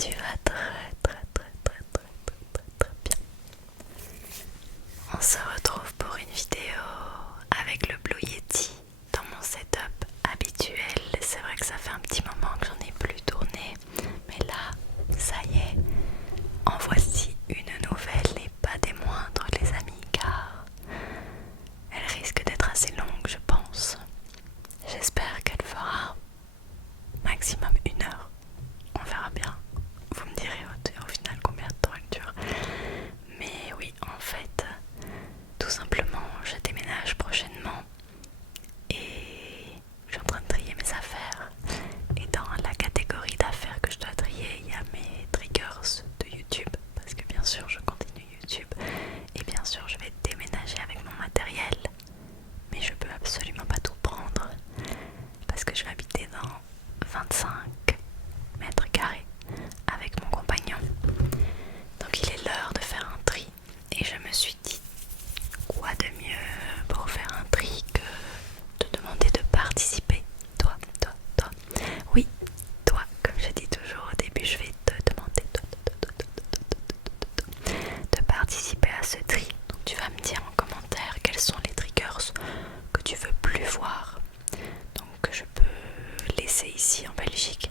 tu vas très très très très très très très très bien. On se retrouve pour une vidéo avec le Blue Yeti dans mon setup habituel. C'est vrai que ça fait un petit moment que j'en ai plus tourné, mais là, ça y est, en voici une nouvelle et pas des moindres les amis, car elle risque d'être assez longue je pense. J'espère qu'elle fera maximum 1 heure. On verra bien. Vous me direz au final combien de temps elle dure. Mais oui, en fait, tout simplement, je déménage prochainement et je suis en train de trier mes affaires. Et dans la catégorie d'affaires que je dois trier, il y a mes triggers de YouTube. Parce que bien sûr, je continue YouTube. Et bien sûr, je vais déménager avec mon matériel. Mais je peux absolument pas tout prendre. Parce que je vais habiter dans 25 mètres carrés avec mon compagnon. Donc il est l'heure de faire un tri et je me suis dit quoi de mieux pour faire un tri que de demander de participer. Toi, oui, toi, comme je dis toujours au début, je vais te demander de participer à ce tri. Donc tu vas me dire en commentaire quels sont les triggers que tu veux plus voir, donc que je peux laisser ici en Belgique,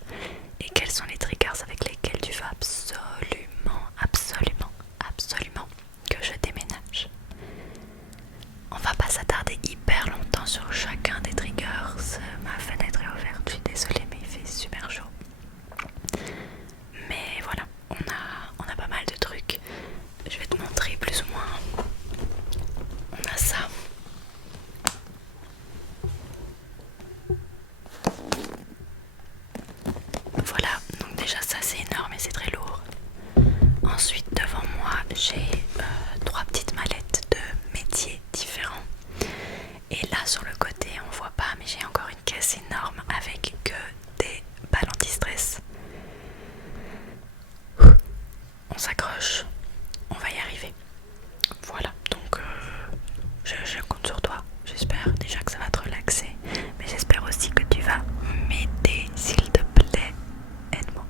et quels sont les triggers avec lesquels tu veux absolument que je déménage. On va pas s'attarder hyper longtemps sur chacun des triggers. Ma fenêtre est ouverte, je suis désolée mais il fait super chaud. Mais voilà, on a pas mal de trucs. Je vais te montrer plus ou moins. On a ça. Voilà, donc déjà ça c'est énorme et c'est très lourd. Ensuite devant moi j'ai 3 petites mallettes de métiers différents. Et là sur le côté on voit pas, mais j'ai encore une caisse énorme avec que des balles anti-stress. On s'accroche, on va y arriver. Voilà, donc je compte sur toi. J'espère déjà que ça va te relaxer, mais j'espère aussi que tu vas m'aider, s'il te plaît. Aide-moi.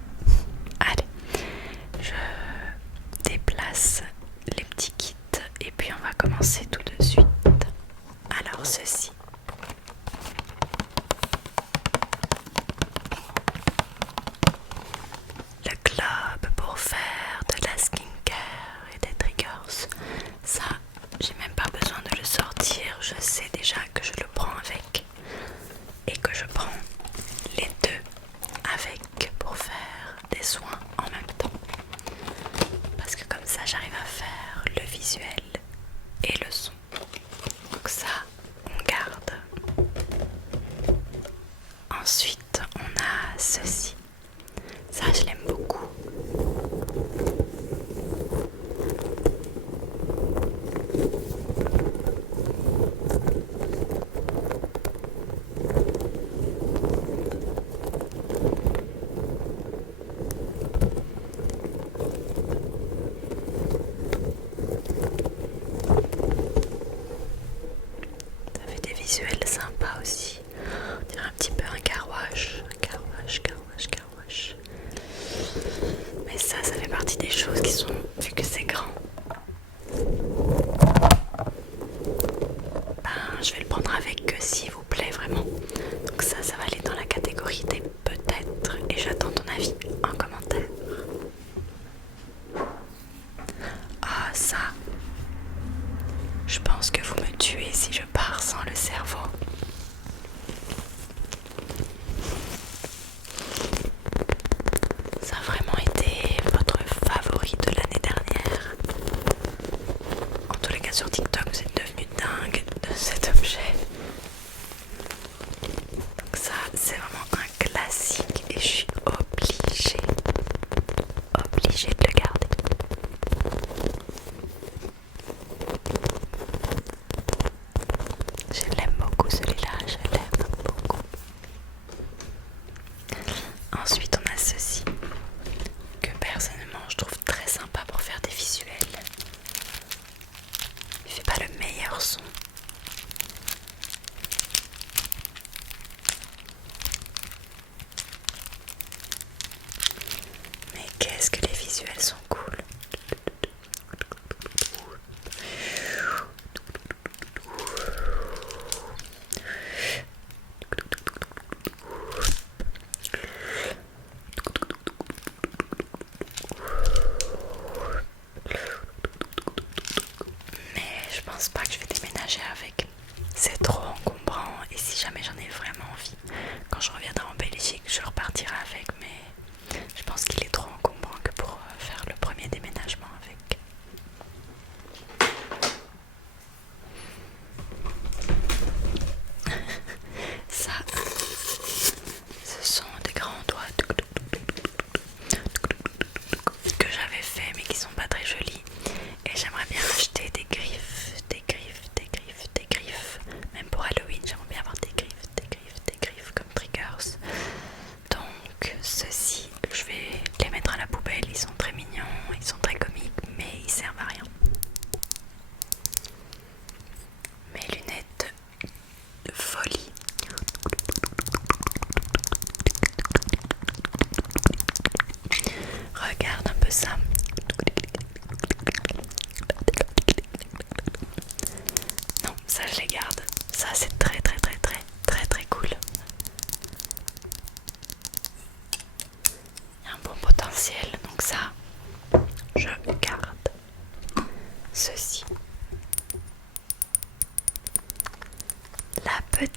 Allez, je déplace les petits kits et puis on va commencer tout de suite. Alors ceci. Le globe pour faire de la skincare et des triggers. Ça, j'ai même pas besoin de le sortir. Je sais déjà que je le prends avec. Et que je prends les deux avec pour faire des soins en même temps. Parce que comme ça, j'arrive à faire le visuel et le son. Donc ça, on garde. Ensuite, on a ceci. Ça, je l'aime beaucoup. Ça fait des visuels sympas aussi. On dirait un petit peu un car wash. Mais ça fait partie des choses qui sont, vu que c'est grand, ben je vais le prendre avec s'il vous plaît vraiment. Donc ça va aller dans la catégorie des peut-être, et j'attends ton avis en commentaire. Ah ça, je pense que vous me tuez si je pars sans le cerveau. Ça a vraiment été votre favori de l'année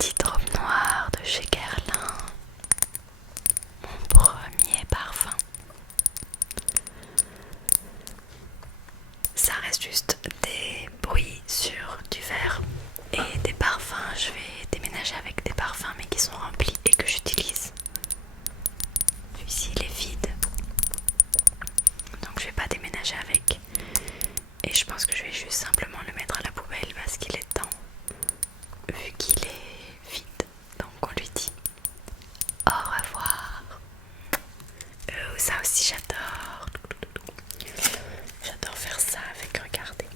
petite robe noire de chez Guerlain, mon premier parfum. Ça reste juste des bruits sur du verre et des parfums. Je vais déménager avec des parfums mais qui sont remplis et que j'utilise. Celui-ci il est vide, donc je vais pas déménager avec. Et je pense que je vais juste simplement le mettre à la poubelle parce qu'il est temps, vu qu'il est vide. Donc on lui dit au revoir. Ça aussi j'adore. J'adore faire ça avec, regardez.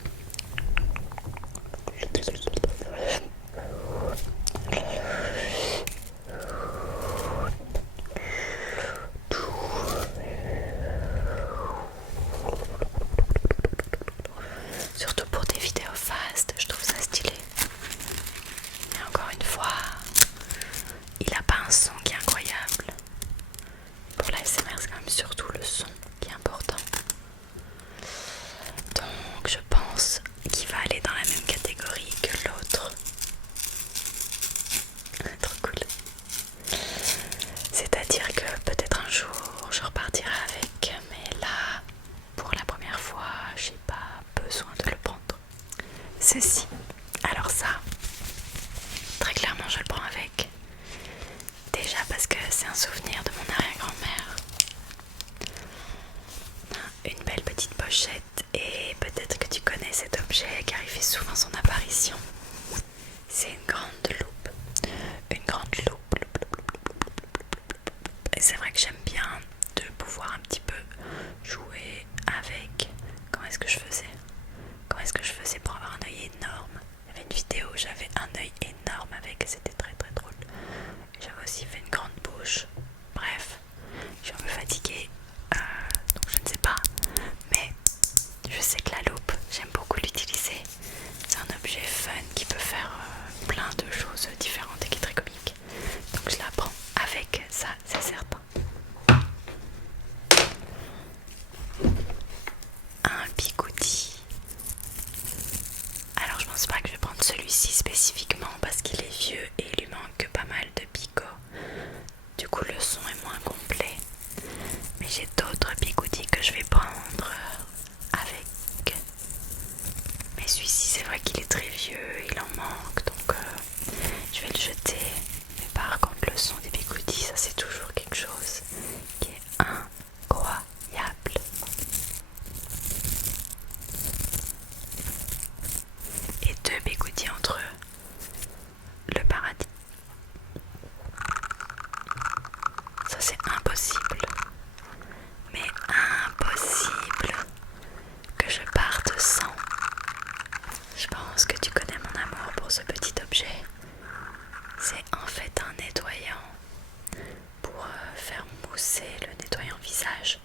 Surtout pour des vidéos fast, je trouve ça stylé. Et encore une fois, il a pas un son qui est incroyable. Pour la SMR, c'est quand même surtout le son qui est important. Donc je pense qu'il va aller dans la même catégorie que l'autre. Trop cool. C'est-à-dire que peut-être un jour je repartirai avec, mais là, pour la première fois, j'ai pas besoin de le prendre. Ceci, alors ça, très clairement je le prends avec. Déjà parce que c'est un souvenir de mon arrière-grand-mère. Une belle petite pochette et peut-être que tu connais cet objet car il fait souvent son apparition. C'est une grande loupe. Une grande loupe. Et c'est vrai que j'aime bien de pouvoir un petit peu jouer avec. Comment est-ce que je faisais pour avoir un œil énorme? Il y avait une vidéo où j'avais un œil énorme avec et c'était très très drôle. J'avais aussi fait une grande bouche. Bref, je suis un peu fatiguée, donc je ne sais pas. Mais je sais que la loupe, j'aime beaucoup l'utiliser. C'est un objet fun qui peut faire plein de choses différentes et qui est très comique. Donc je la prends avec, ça c'est certain. Un bigoudi. Alors je pense pas que je vais prendre celui-ci spécifiquement parce qu'il est vieux et il lui manque pas mal de picots. Du coup le son est moins complet. Mais j'ai d'autres bigoudis que je vais prendre avec. Mais celui-ci c'est vrai qu'il est très vieux, il en manque donc je vais le jeter. Mais par contre le son des bigoudis, ça c'est toujours quelque chose qui est incroyable. Et deux bigoudis entre eux, le paradis. Ça c'est impossible. Mais impossible que je parte sans. Je pense que tu connais mon amour pour ce petit objet. C'est en fait un nettoyant pour faire mousser le nettoyant visage.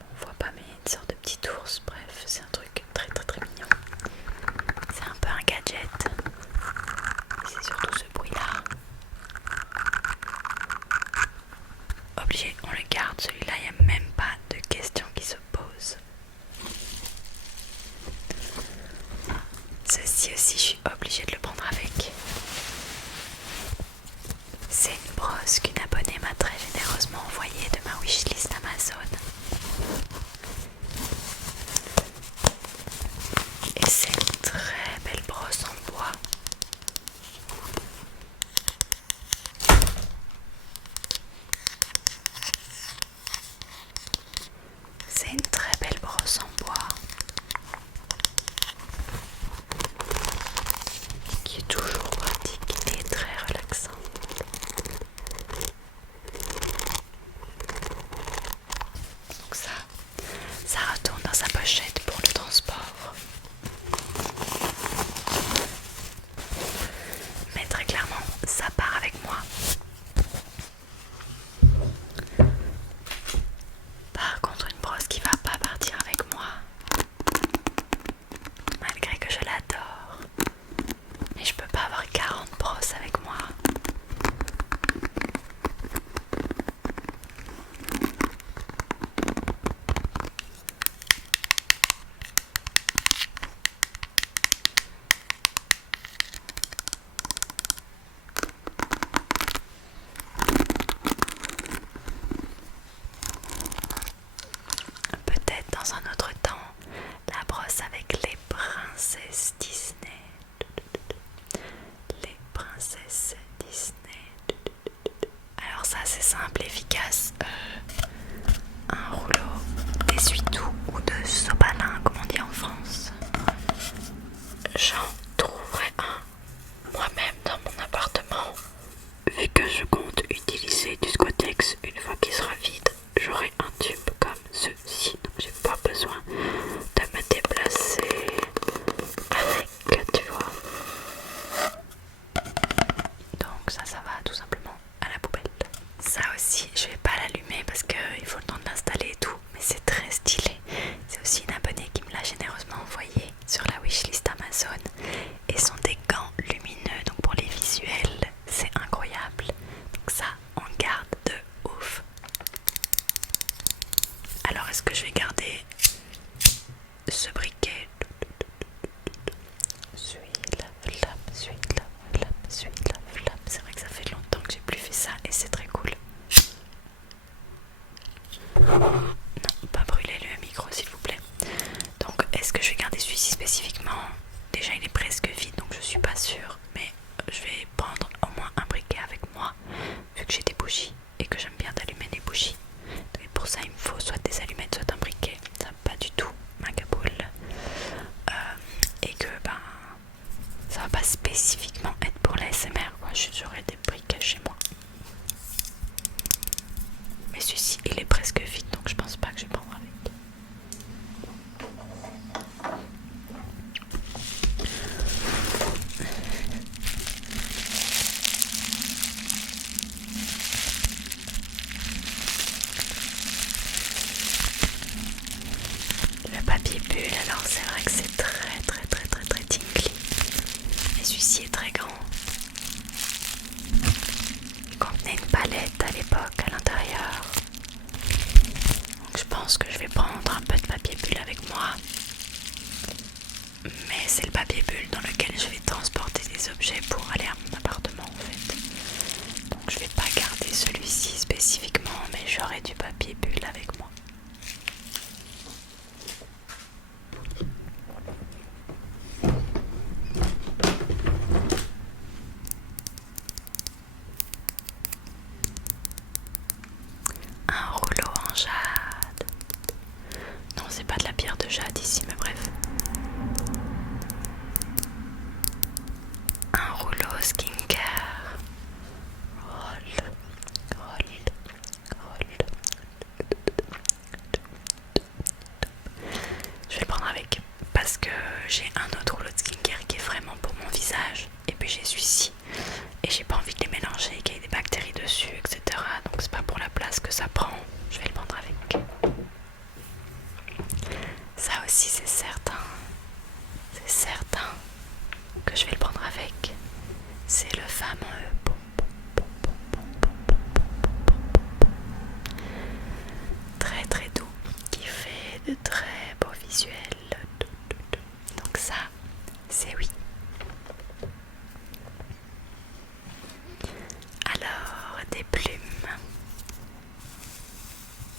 On voit pas mais une sorte de petit ours, bref c'est un truc très très très mignon. C'est un peu un gadget. C'est surtout ce bruit là. Obligé, on le garde celui-là, il n'y a même pas de question qui se pose. Ceci aussi je suis obligée de le prendre avec. C'est une brosse qu'une abonnée m'a très généreusement envoyée de ma wishlist Amazon. Et c'est une très belle brosse en bois. C'est une très belle brosse en bois qui est toujours pratique et très relaxant. Donc ça va tout simplement à la poubelle. Ça aussi, je vais pas l'allumer parce qu'il faut le temps de l'installer et tout, mais c'est très stylé. C'est aussi une abonnée qui me l'a généreusement envoyé sur la wishlist Amazon et sont des gants lumineux, donc pour les visuels, c'est incroyable. Donc ça, on garde de ouf. Alors est-ce que je vais garder ce briquet? C'est vrai que ça fait longtemps que j'ai plus fait ça et c'est très cool. Non, pas brûler le micro s'il vous plaît. Donc est-ce que je vais garder celui-ci spécifiquement? Déjà il est presque vide donc je suis pas sûre, mais je vais prendre au moins un briquet avec moi vu que j'ai des bougies et que j'aime bien d'allumer des bougies. Et pour ça il me faut soit des allumettes soit un briquet, ça pas du tout ma caboule. Et que ben ça va pas spécifiquement être pour la SMR quoi, j'aurai des briquets chez moi. Mais celui-ci il est presque vide donc je pense pas que je vais prendre avec. Le papier bulle, alors c'est vrai que c'est très tingly. Et celui-ci est très grand. Il contenait une palette à l'époque à l'intérieur. Donc je pense que je vais prendre un peu de papier bulle avec moi. Mais c'est le papier bulle dans lequel je vais transporter des objets pour aller à mon appartement en fait. Donc je vais pas garder celui-ci spécifiquement, mais j'aurai du papier bulle avec moi. Un rouleau en jade. Non, c'est pas de la pierre de jade ici, mais bref. Un rouleau skincare. Roll. Je vais le prendre avec parce que j'ai un autre rouleau de skincare qui est vraiment pour mon visage. Et puis j'ai celui-ci. Et j'ai pas envie de les mélanger, qu'il y ait des bactéries dessus, etc. Donc c'est pas pour la place que ça prend. Je vais le prendre avec. Ça aussi c'est certain. C'est certain que je vais le prendre avec. C'est le fameux très doux qui fait de très beaux visuels. Donc ça, c'est oui. Alors, des plumes.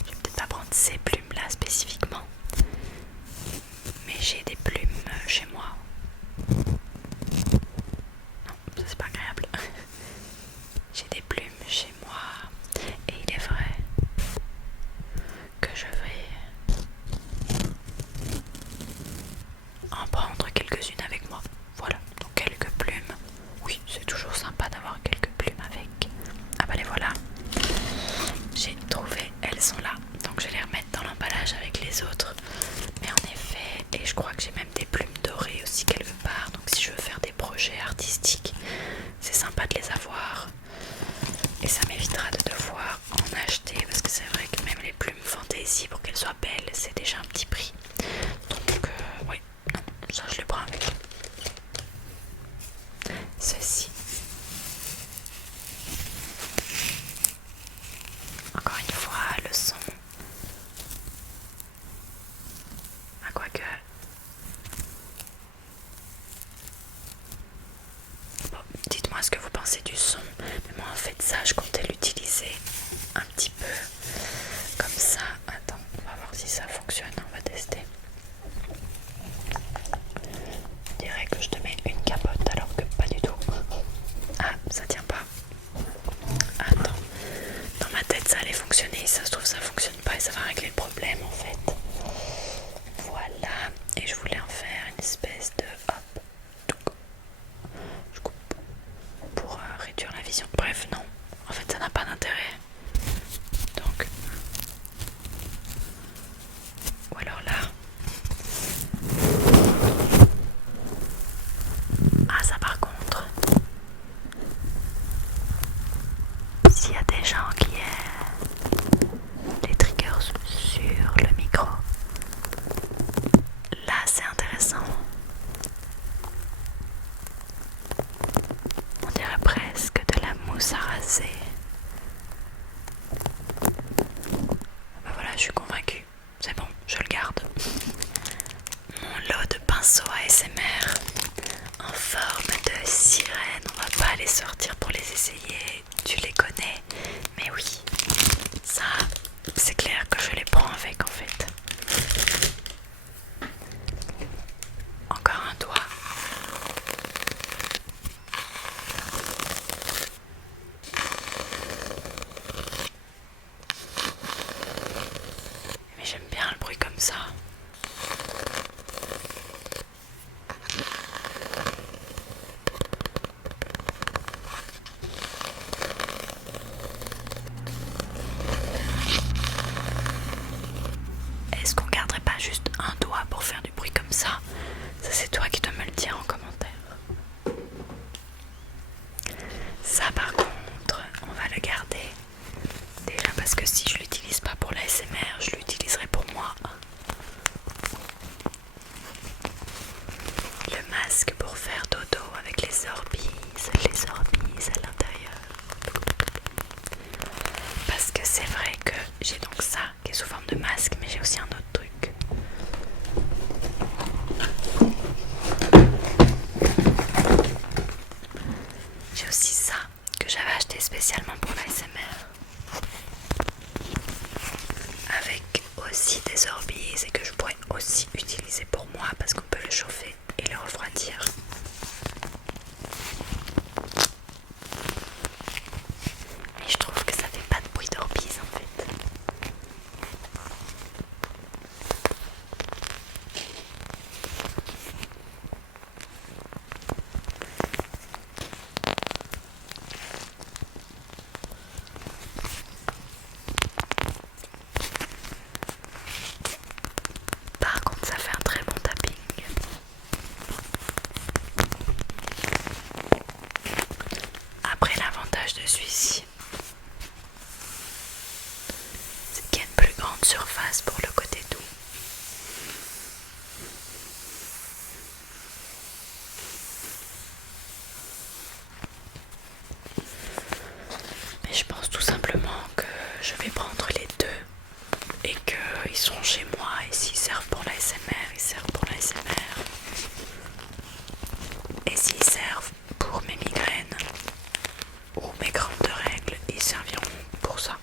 Je vais peut-être pas prendre ces plumes là spécifiquement, mais j'ai des plumes chez moi. Non, ça c'est pas agréable. J'ai des plumes chez moi et il est vrai que je vais en prendre quelques-unes avec moi. Voilà, donc quelques plumes. Oui, c'est toujours sympa d'avoir quelques plumes avec. Ah bah les voilà. J'ai trouvé, elles sont là. Donc je vais les remettre dans l'emballage avec les autres. Mais en effet, et je crois que j'ai même des plumes dorées aussi quelque part. Donc si je veux faire des projets artistiques, c'est sympa de les avoir. Et ça m'évitera de devoir en acheter. Parce que c'est vrai que même les plumes fantaisie, pour qu'elles soient belles, c'est déjà un petit prix. Donc oui, non, ça je les prends avec. Ceci. Encore une fois, le son. Ah, quoique. Bon, dites-moi ce que vous pensez du son. Mais moi, en fait, ça, je comptais l'utiliser un petit peu comme ça. Attends, on va voir si ça fonctionne. On va tester. Je dirais que je te mets une capote alors que pas du tout. Ah, ça tient pas. Attends. Dans ma tête, ça allait fonctionner. Ça se trouve, ça fonctionne pas et ça va régler le problème en fait. Voilà. Et je voulais en faire une espèce de hop. Je coupe pour réduire la vision. Bref, non. En fait, ça n'a pas d'intérêt. Donc. Ou alors là. Ah, ça par contre. c'est... Ben voilà, je suis convaincue. C'est bon, je le garde. Mon lot de pinceaux ASMR en forme de sirène. On va pas les sortir pour les essayer. Tu les connais. Mais oui, ça, c'est clair que je les prends avec en fait. Encore un doigt. Mais j'aime bien le bruit comme ça. Est-ce qu'on garderait pas juste un doigt pour faire du bruit comme ça? Ça c'est toi qui dois me le dire en commentaire. Ça par contre, on va le garder. Déjà parce que si je l'utilise pas pour l'ASMR, je l'utiliserai pour moi. Le masque pour faire dodo avec les orbises à l'intérieur. Parce que c'est vrai que j'ai donc ça qui est sous forme de masque, mais j'ai aussi un autre truc. J'ai aussi ça que j'avais acheté spécialement pour l'ASMR. Avec aussi des orbises et que je pourrais aussi utiliser pour moi parce qu'on peut le chauffer et le refroidir. Mais je trouve que ça fait pas de bruit d'orbise en fait. Par contre, ça fait un très bon tapping. Après, l'avantage de celui-ci, c'est qu'il y a une plus grande surface pour le côté doux. Mais je pense tout simplement que je vais prendre les deux et qu'ils sont chez moi et s'ils servent pour l'ASMR, ils servent pour l'ASMR. Et s'ils servent pour mes migraines ou mes crampes de règles, ils serviront pour ça.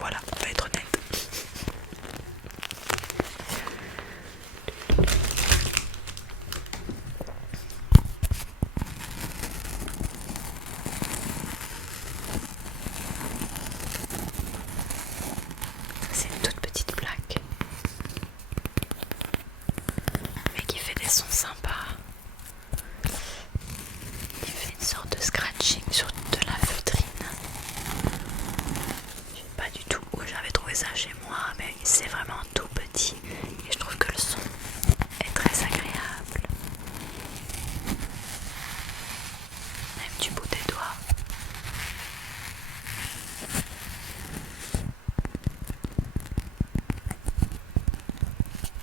Voilà, on va être honnête. C'est une toute petite plaque, mais qui fait des sons sympas. Il fait une sorte de scratching sur de la feutrine. Je sais pas du tout où j'avais trouvé ça chez moi, mais c'est vraiment tout petit et je trouve que le son est très agréable. Même du bout des doigts.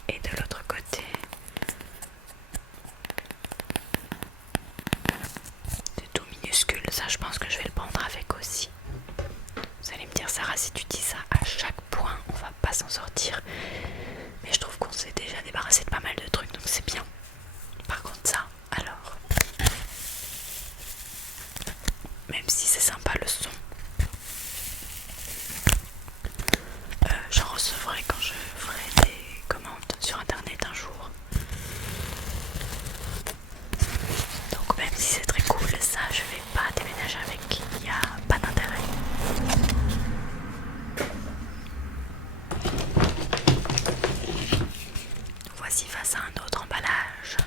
Et de l'autre côté, c'est tout minuscule. Ça, je pense que je vais le prendre avec aussi. Vous allez me dire, Sarah, si tu dis ça à chaque point, on va pas s'en sortir. Mais je trouve qu'on s'est déjà débarrassé de pas mal de trucs, donc c'est bien. Par contre, ça, alors, même si c'est sympa le son, j'en recevrai quand je ferai des commandes sur internet un jour. Donc même si c'est très cool, ça je vais pas déménager avec, il n'y a pas d'intérêt. Voici face à un autre emballage.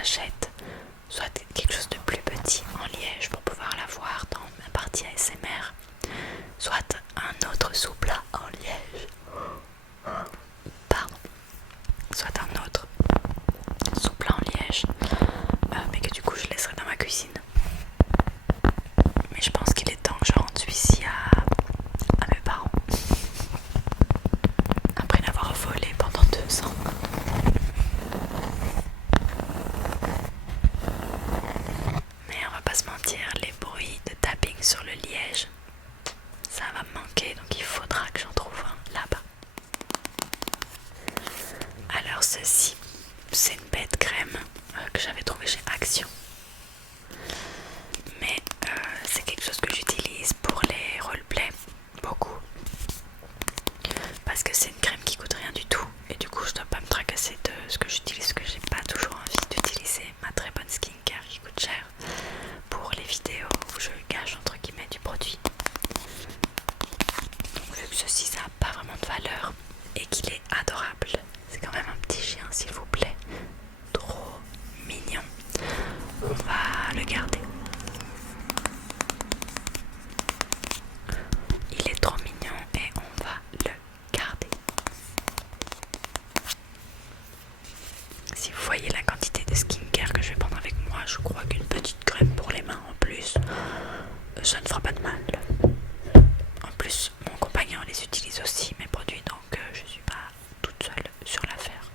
j'achète soit quelque chose de plus petit en liège pour pouvoir l'avoir dans ma partie ASMR, soit un autre sous-plat en liège, pardon, soit un autre sous-plat en liège, mais que du coup je laisserai dans ma cuisine. Mais je pense qu'il est temps que je rende celui-ci à mes parents, après l'avoir volé pendant 2 ans. Mais on va pas se mentir, les bruits de tapping sur le liège, ça va me manquer, donc il faudra que j'en trouve un là-bas. Alors ceci, c'est une baie de crème que j'avais trouvée chez Action. Mais c'est quelque chose que j'utilise pour les roleplays, beaucoup. Parce que c'est une crème qui coûte rien du tout. Et du coup je dois pas me tracasser de ce que j'utilise, parce que j'ai pas toujours envie d'utiliser ma très bonne skincare qui coûte cher pour les vidéos où je gâche entre guillemets du produit. Donc vu que ceci ça n'a pas vraiment de valeur et qu'il est adorable, c'est quand même un petit chien s'il vous plaît, trop mignon, on va le garder. Il est trop mignon et on va le garder. Si vous voyez la quantité de skincare que je vais prendre avec moi, je crois qu'une petite crème pour les mains en plus, ça ne fera pas de mal. En plus, mon compagnon les utilise aussi, mes produits, donc je suis pas toute seule sur l'affaire.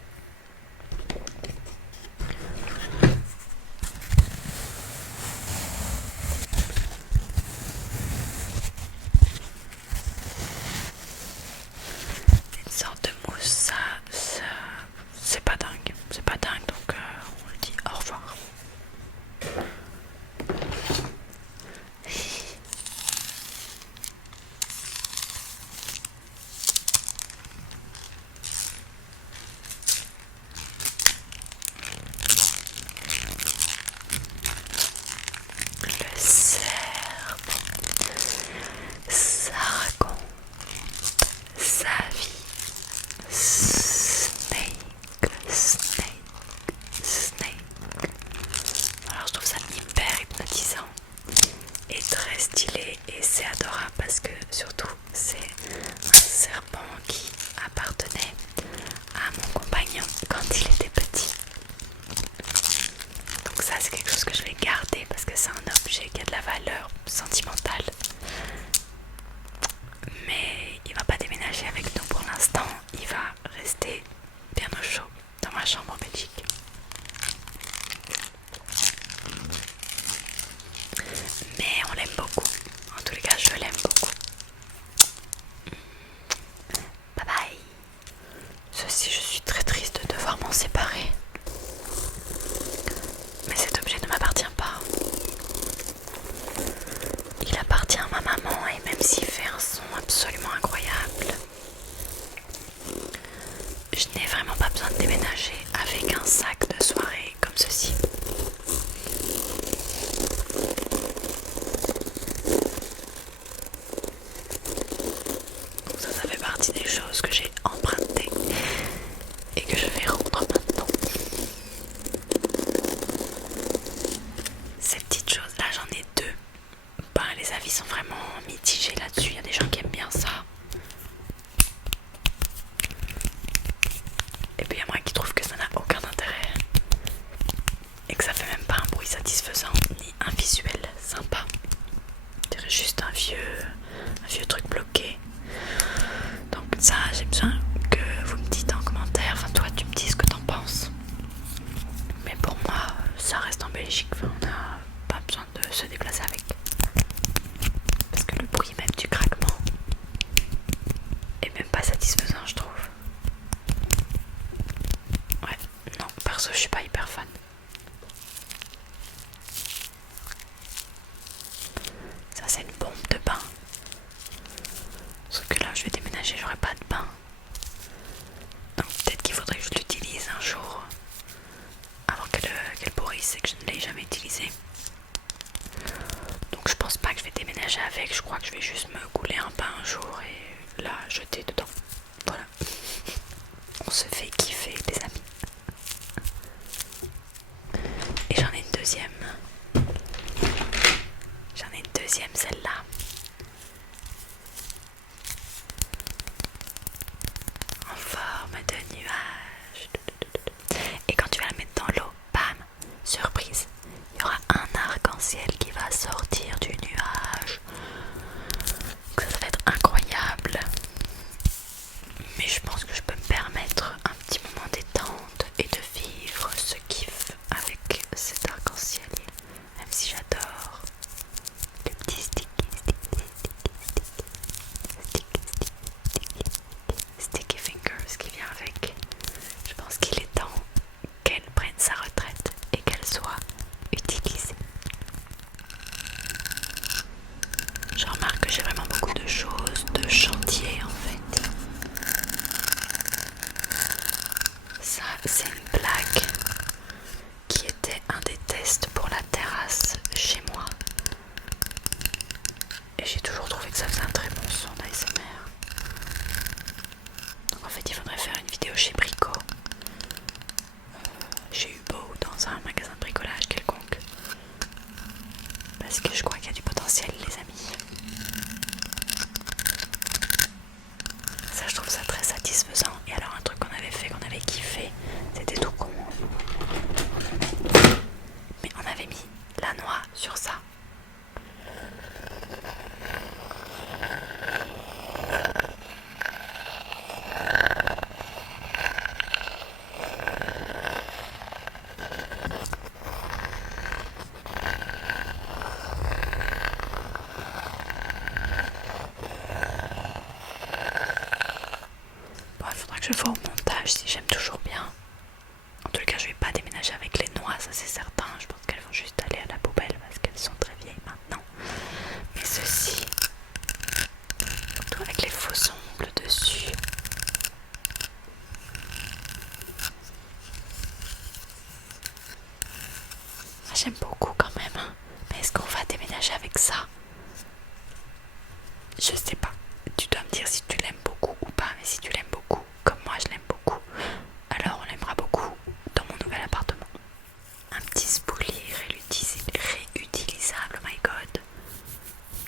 Une sorte de mousse, ça c'est pas dingue, donc on le dit au revoir. Le cerf, ça raconte sa vie. Snake. Alors je trouve ça hyper hypnotisant et très stylé, et c'est adorable parce que surtout c'est un serpent qui appartenait à mon compagnon quand il était petit. Donc ça c'est quelque chose que je vais garder parce que c'est un objet qui a de la valeur sentimentale. Mais il va pas déménager avec nous pour l'instant, il va rester bien au chaud dans ma chambre en Belgique. Mais on l'aime beaucoup, en tous les cas je l'aime beaucoup. Bye bye. Ceci, je suis très triste de devoir m'en séparer. Mais cet objet ne m'appartient pas. Il appartient à ma maman, et même s'il fait un son absolument incroyable, je n'ai vraiment pas besoin de déménager avec un sac de soirée comme ceci. Donc ça fait partie des choses que j'ai empruntées et que je vais rendre maintenant. Ces petites choses là, j'en ai deux. Ben, les avis sont vraiment mitigés là-dessus. Il y a des gens qui aiment bien ça, et puis il y a moi qui trouve que ça n'a aucun intérêt et que ça fait même pas un bruit satisfaisant ni un visuel sympa. Je dirais juste un vieux truc bloqué. Donc ça, j'ai besoin que vous me dites en commentaire, enfin toi tu me dis ce que t'en penses. Mais pour moi, ça reste en Belgique, enfin, on n'a pas besoin de se déplacer avec. Parce que le bruit même du craquement est même pas satisfaisant, je trouve. Ouais, non, perso je suis pas hyper fan. Ça c'est une pompe de bain. Sauf que là je vais déménager, j'aurai pas de bain. Donc peut-être qu'il faudrait que je l'utilise un jour avant qu'elle pourrisse et que je ne l'ai jamais utilisée. Donc je pense pas que je vais déménager avec, je crois que je vais juste me couler un bain un jour et la jeter dedans. Voilà. On se fait kiffer les amis. Et j'en ai une deuxième. J'en ai une deuxième, celle-là. En forme de nuage. Et quand tu vas la mettre dans l'eau, bam, surprise, il y aura un arc-en-ciel qui va sortir du nuage. Ça va être incroyable. Mais je pense que je peux me permettre un petit moment détente et de vivre ce kiff avec cet arc-en-ciel. Même si j'adore le petit sticky fingers qui vient avec. Je pense qu'il est temps qu'elle prenne sa retraite et qu'elle soit utilisée. Je remarque que j'ai vraiment beaucoup de choses, de chantier en fait. Ça, c'est une plaque qui était un des tests pour la terrasse chez moi. Et j'ai toujours trouvé que ça faisait un très bon son d'ASMR. Donc en fait, il faudrait faire une vidéo chez Brico. Chez Hubo ou dans un magasin de bricolage quelconque. Parce que je crois qu'il y a du potentiel, les amis. Ça, je trouve ça très satisfaisant. Et alors, un truc qu'on avait fait, qu'on avait kiffé, c'était tout con. Mais on avait mis la noix sur ça. Bon, il faudra que je fasse au montage si j'aime toujours bien. En tout cas, je vais pas déménager avec les noix, ça c'est certain. Je pense qu'elles vont juste aller à la poubelle parce qu'elles sont très vieilles maintenant. Mais ceci, surtout avec les faux ongles dessus. J'aime beaucoup quand même. Mais est-ce qu'on va déménager avec ça? Je sais pas. Tu dois me dire si tu l'aimes beaucoup ou pas. Mais si tu l'aimes beaucoup, comme moi je l'aime beaucoup, alors on l'aimera beaucoup dans mon nouvel appartement. Un petit spoolie réutilisable, oh my god.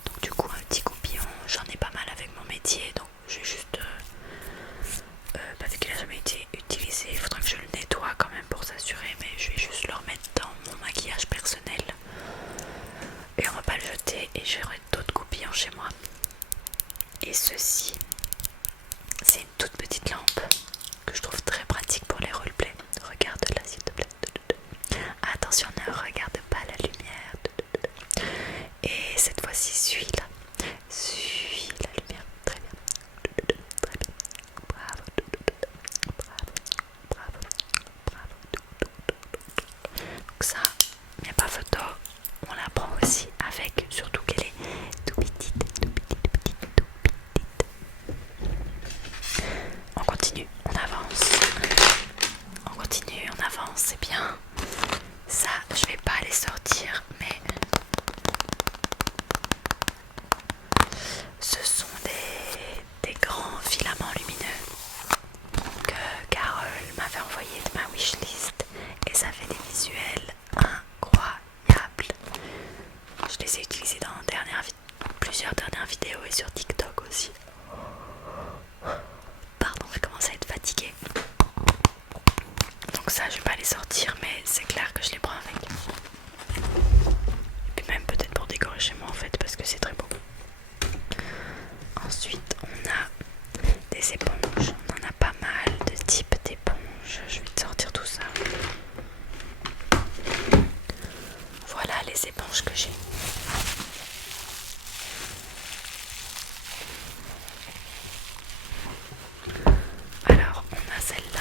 Donc du coup un petit goupillon, j'en ai pas mal avec mon métier. Donc j'ai juste... vu qu'il a jamais été utilisé, il faudra que je le nettoie quand même pour s'assurer. Mais je vais juste le remettre dans mon maquillage personnel. Et on va pas le jeter et j'aurai d'autres goupillons chez moi. Et ceci, c'est une toute petite lampe que je trouve très pratique pour les roleplays. Regarde-la s'il te plaît. Attention, ne regarde pas la lumière. Et cette fois-ci, suis-la. Suis la lumière. Très bien. Très bien. Bravo. Bravo. Bravo. Bravo. Donc ça, il n'y a pas photo. On la prend aussi avec, surtout qu'elle est tout petite. On continue, on avance. On continue, on avance, c'est bien. Ça, je vais pas les sortir, mais ce sont des grands filaments lumineux que Carole m'avait envoyé de ma wishlist et ça fait des visuels incroyables. Je les ai utilisés dans plusieurs dernières vidéos et sur TikTok aussi. Pardon, je commence à être fatiguée. Donc ça, je vais pas les sortir, mais c'est clair que je les prends avec. Et puis même peut-être pour décorer chez moi en fait, parce que c'est très beau. Ensuite, on a des éponges. On en a pas mal de types d'éponges. Je vais te sortir tout ça. Voilà les éponges que j'ai. Alors, on a celle-là.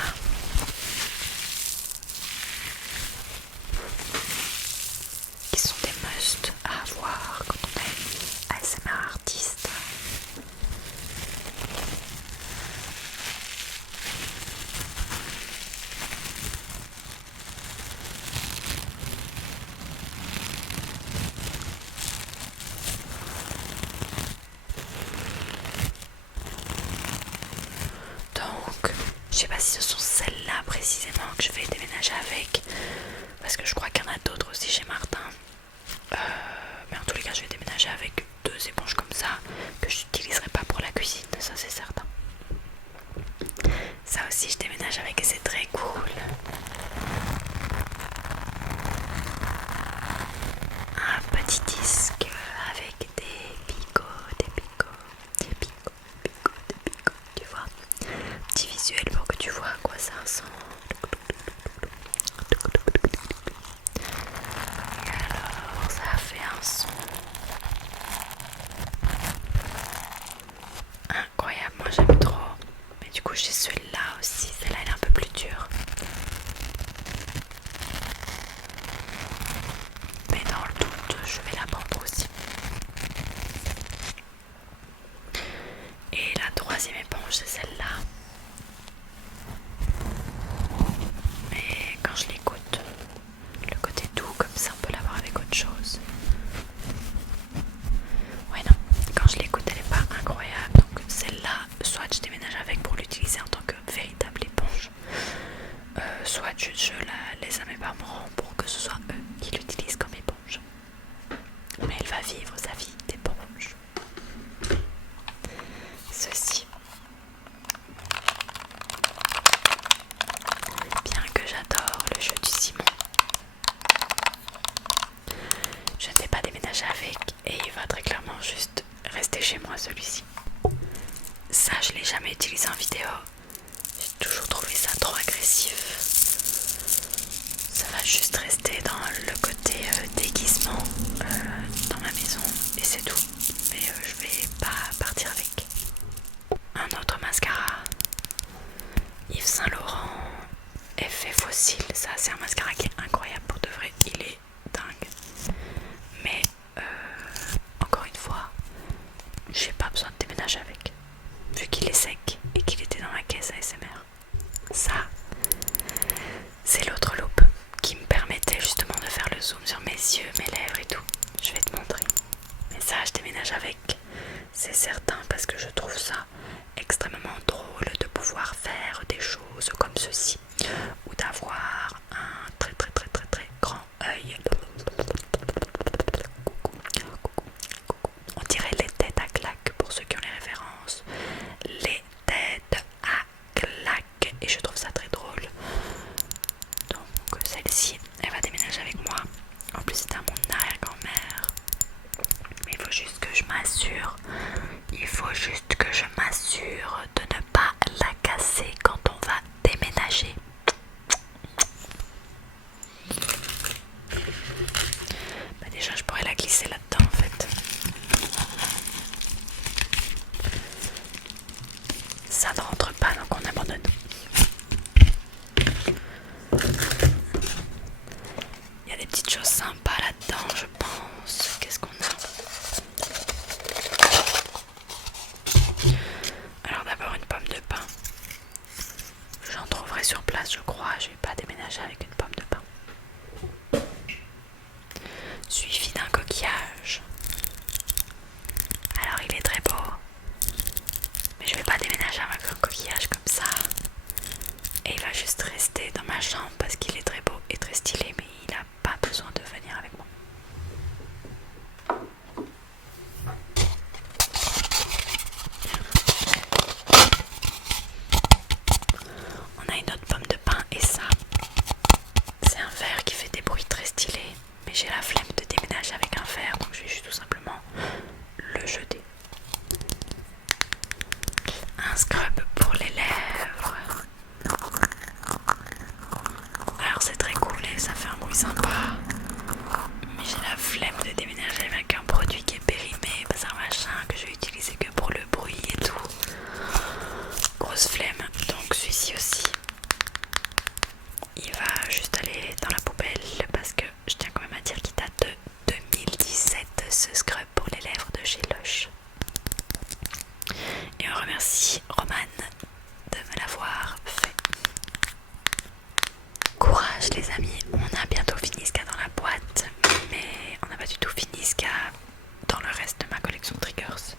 Qui sont des must à avoir quand on est ASMR artiste. Donc, je sais pas si ce sont celles-là précisément que je vais déménager avec, parce que je crois qu'il y en a d'autres c'est celle-là. Mais quand je l'écoute, le côté doux comme ça, on peut l'avoir avec autre chose. Ouais non, quand je l'écoute elle est pas incroyable. Donc celle-là, soit je déménage avec pour l'utiliser en tant que véritable éponge, soit je la laisse à mes parents pour que ce soit eux qui l'utilisent comme éponge. Mais elle va vivre sa vie d'éponge. Ceci. Bien que j'adore le jeu du Simon, je ne vais pas déménager avec et il va très clairement juste rester chez moi celui-ci. Ça je l'ai jamais utilisé en vidéo. J'ai toujours trouvé ça trop agressif. Ça va juste rester dans le côté déguisement dans ma maison et c'est tout. Mais je vais pas partir avec. Un autre mascara. Yves Saint Laurent Effet Fossile. Ça c'est un mascara qui est incroyable pour de vrai. Il est dingue. Mais encore une fois, j'ai pas besoin de déménager avec. Vu qu'il est sec et qu'il était dans ma caisse ASMR. Ça, c'est l'autre loupe qui me permettait justement de faire le zoom sur mes yeux, mes lèvres et tout. Je vais te montrer. Mais ça, je déménage avec, c'est certain, parce que je trouve ça extrêmement drôle de pouvoir faire des choses comme ceci. Ou d'avoir un très très très très très grand œil. On dirait les têtes à claque pour ceux qui ont les références. Les têtes à claque. Et je trouve ça très drôle. Donc celle-ci, elle va déménager avec moi. En plus c'est à mon arrière-grand-mère. Mais il faut juste que je m'assure. Il faut juste que je m'assure de ne pas la casser quand on va déménager. Bah déjà je pourrais la glisser là-dedans en fait. Ça ne rentre pas donc on abandonne. Il y a des petites choses sympas là-dedans je pense. Qu'est-ce qu'on a? Alors d'abord une pomme de pin. J'en trouverai sur place je crois. Je vais pas déménager avec une pomme de pin. Suivi d'un coquillage. Alors il est très beau. Mais je vais pas déménager avec un coquillage comme ça. Et il va juste rester dans ma chambre parce qu'il est très beau et très stylé. Mais il n'a pas besoin de venir avec moi. On a une autre pomme de pin et ça, c'est un verre qui fait des bruits très stylés. Mais j'ai la flemme de déménager avec un verre donc je vais juste tout simplement le jeter. Un scrub pour les lèvres. Alors c'est très cool et ça fait un bruit sympa. Mais j'ai la flemme de déménager avec un produit qui est périmé. C'est un machin que je vais utiliser que pour le bruit et tout. Grosse flemme. Donc celui-ci aussi, il va juste aller dans la poubelle parce que je tiens quand même à dire qu'il date de 2017 ce scrub pour les lèvres de chez Lush. Et on remercie Romane de me l'avoir fait. Courage les amis, on a bientôt fini ce qu'il y a dans la boîte, mais on n'a pas du tout fini ce qu'il y a dans le reste de ma collection Triggers.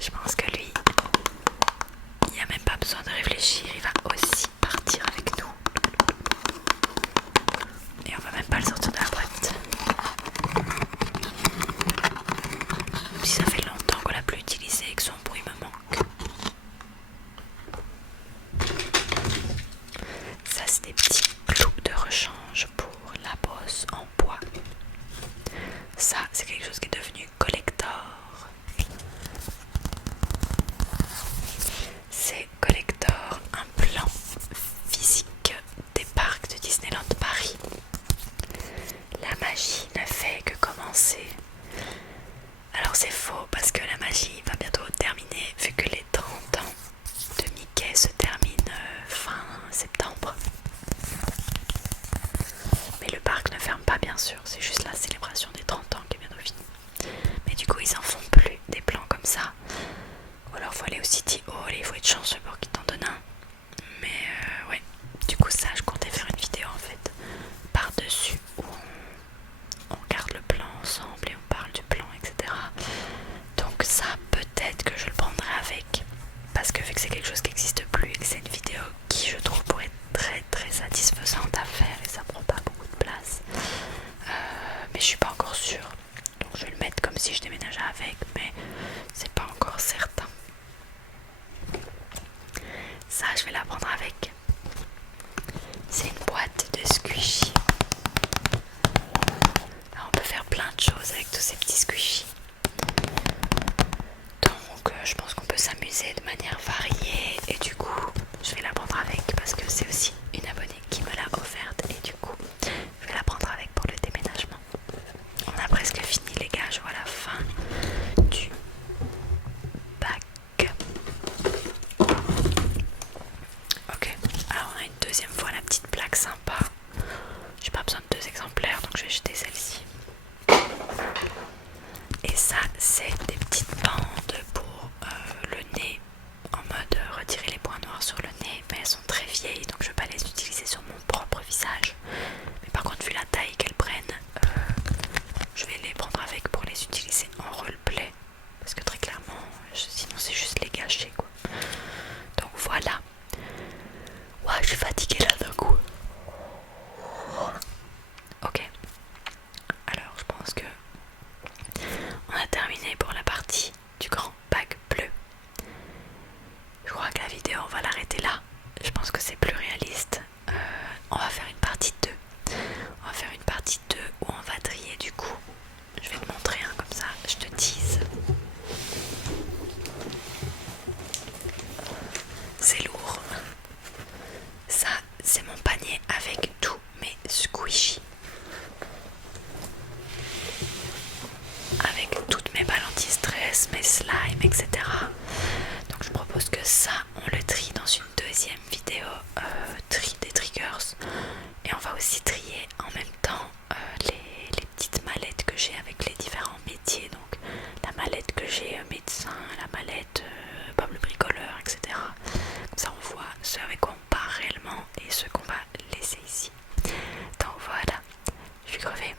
Je pense que lui, il n'y a même pas besoin de réfléchir, il va aussi partir avec nous. Et on va même pas le sortir de la boîte. Même si ça fait longtemps qu'on l'a plus utilisé et que son bruit me manque. Ça c'est des petits clous de rechange pour la brosse en bois. Ça c'est quelque chose qui est devenu collector. C'est collector, un plan physique des parcs de Disneyland Paris. La magie ne fait que commencer. Alors c'est faux parce que la magie va bientôt terminer vu que les 30 ans de Mickey se terminent fin septembre. Mais le parc ne ferme pas bien sûr, c'est juste la célébration des 30 ans qui est bientôt finie. Mais du coup ils en font plus des plans comme ça. Ou alors faut aller laisser ici. Donc voilà, je suis crevée.